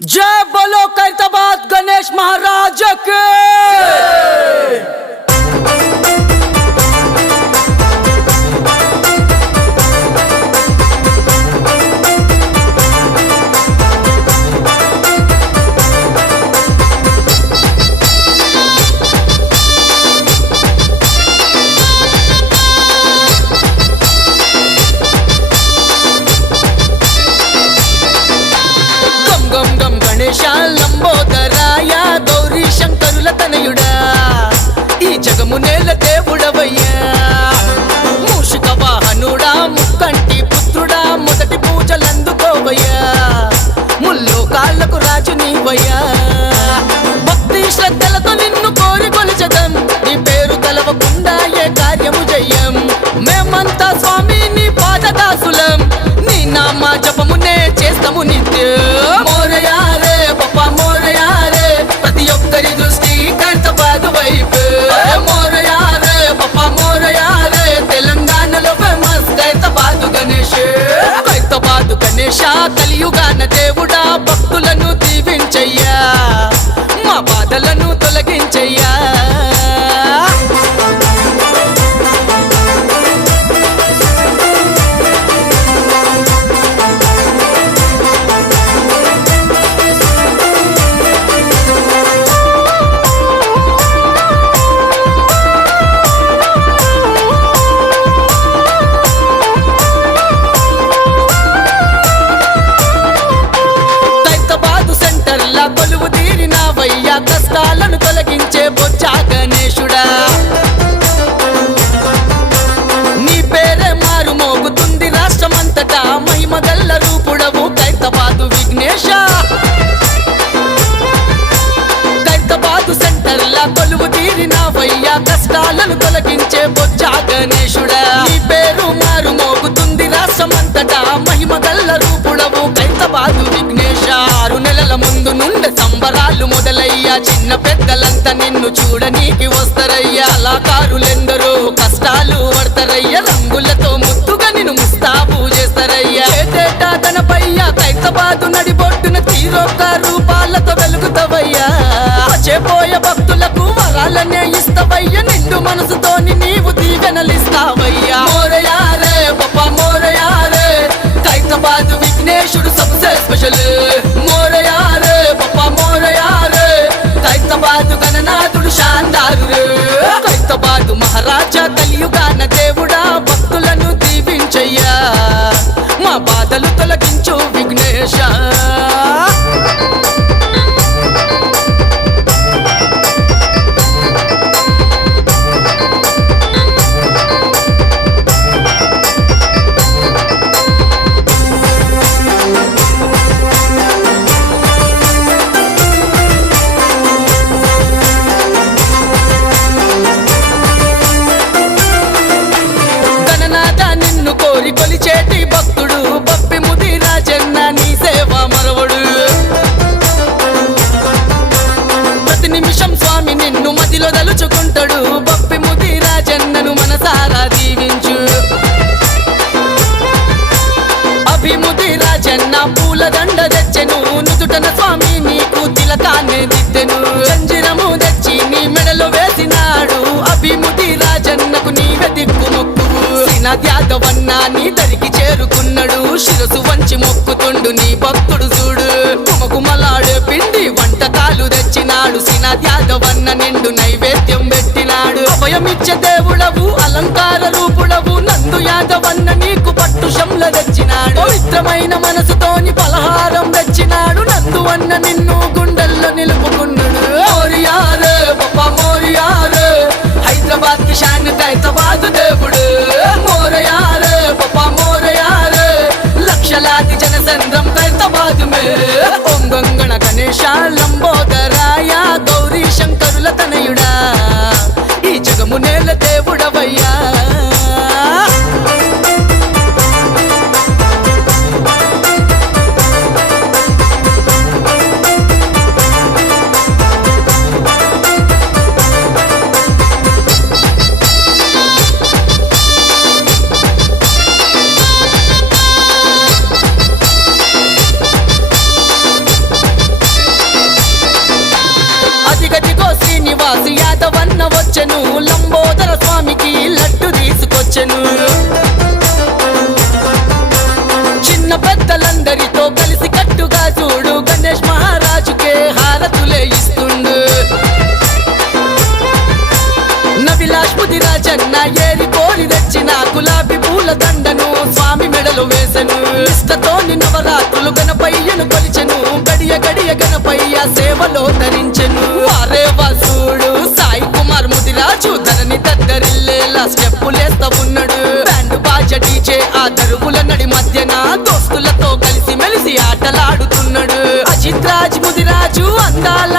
जय बोलो कैताबाद गणेश महाराज के। లంబోదరాయ గౌరీ శంకరుల తనయుడా ఈ జగము నేల దేవుడవయ్యా మూషిక వాహనుడా ముక్కంటి పుత్రుడా మొదటి పూజలందుకోవయ్యా ముల్లోకాళ్లకు రాజు నీవయ్యా భక్తి శ్రద్ధలతో నిన్ను కోరి కొలిచదం నీ పేరు తలవకుండా ఏ కార్యము జయం మేమంతా స్వామి నీ పాదదాసులం నీ నామ జపమునే చేస్తాము నిత్యం మోరయా గణేశ కలియుగాన దేవుడా భక్తులను దీవించయ్యా మా బాధలను తొలగించయ్యా కొలువు తీరినావయ్యా కష్టాలను తొలగించే బొజ్జా గణేశుడా నీ పేరే మారు మోగుతుంది రాష్ట్రమంతటా మహిమగల్ల రూపుడవు ఖైరతాబాదు విఘ్నేశ ఖైరతాబాదు సెంటర్లా కొలువు తీరినావయ్యా కష్టాలను తొలగించే బొజ్జా గణేశుడా నీ పేరు మారు మోగుతుంది రాష్ట్రమంతటా మహిమగల్ల రూపుడవు ఖైరతాబాదు విఘ్నేశ 6 నెలల ముందు నుండి సంబరాలు మొదలయ్యా చిన్న పెద్దలంతా నిన్ను చూడనీకి వస్తారయ్యా కళాకారులెందరో కష్టాలు పడతారయ్యా రంగులతో ముద్దుగా నిన్ను ముస్తాబు చేస్తారయ్యా ఏటేటా గణపయ్యా ఖైరతాబాదు నడిబొట్టున తీరొక్క రూపాలతో వెలుగుతావయ్యా చేపోయే భక్తులకు వరాలనే ఇస్తావయ్యా నిండు మనసుతోని నీవు దీవెనలిస్తావయ్యా మోరయా రే పప్ప మోరయా రే ఖైరతాబాదు విఘ్నేశుడు సబ్సే స్పెషల్ మోరయా రే పప్ప మోరయా రే ఖైరతాబాదు గణనాథుడు శాందారు రే ఖైరతాబాదు మహారాజా కలియుగాన దేవుడా భక్తులను దీవించయ్యా మా బాధలు తొలగించు విఘ్నేశ కొలిచేటి భక్తుడు బప్పి ముది రాజన్న నీ సేవ మరవడు ప్రతి నిమిషం స్వామి నిన్ను మదిలో దలుచుకుంటాడు బప్పి ముది రాజన్నను మనసారా దీవించు అభిముది రాజన్న పూల దండ తెచ్చెను నుదుటన స్వామి నీకు తిలకాన్నే దిద్దెను జంజిరము తెచ్చి నీ మెడలో వేసినాడు అభిముది రాజన్నకు నీవే దిక్కు మొక్కు యాదవన్న నీ దరికి చేరుకున్నాడు శిరసు వంచి మొక్కుతుండు నీ భక్తుడు చూడు కుమకుమలాడే పిండి వంటకాలు తెచ్చినాడు శ్రీనాథ్ యాదవన్న నిండు నైవేద్యం పెట్టినాడు అభయమిచ్చే దేవుడవు అలంకార రూపుడవు నందు యాదవన్న నీకు పట్టు శంల తెచ్చినాడు పవిత్రమైన మనసుతోని పలహారం తెచ్చినాడు నందు అన్న నిన్ను గుండెల్లో నిలుపుకున్నాడు మోరియారే పప్ప మోరియారే హైదరాబాద్ కి షాన్ ఖైరతాబాదు దేవుడు మోరయారే పప్ప మోరయారే లక్షలాది జనసంద్రం ఖైరతాబాదు మే ఓం గంగణ గణేశ లంబోదరాయ గౌరీ శంకరుల తనయుడా ఈ జగము నేల దేవుడవయ్యా అందాల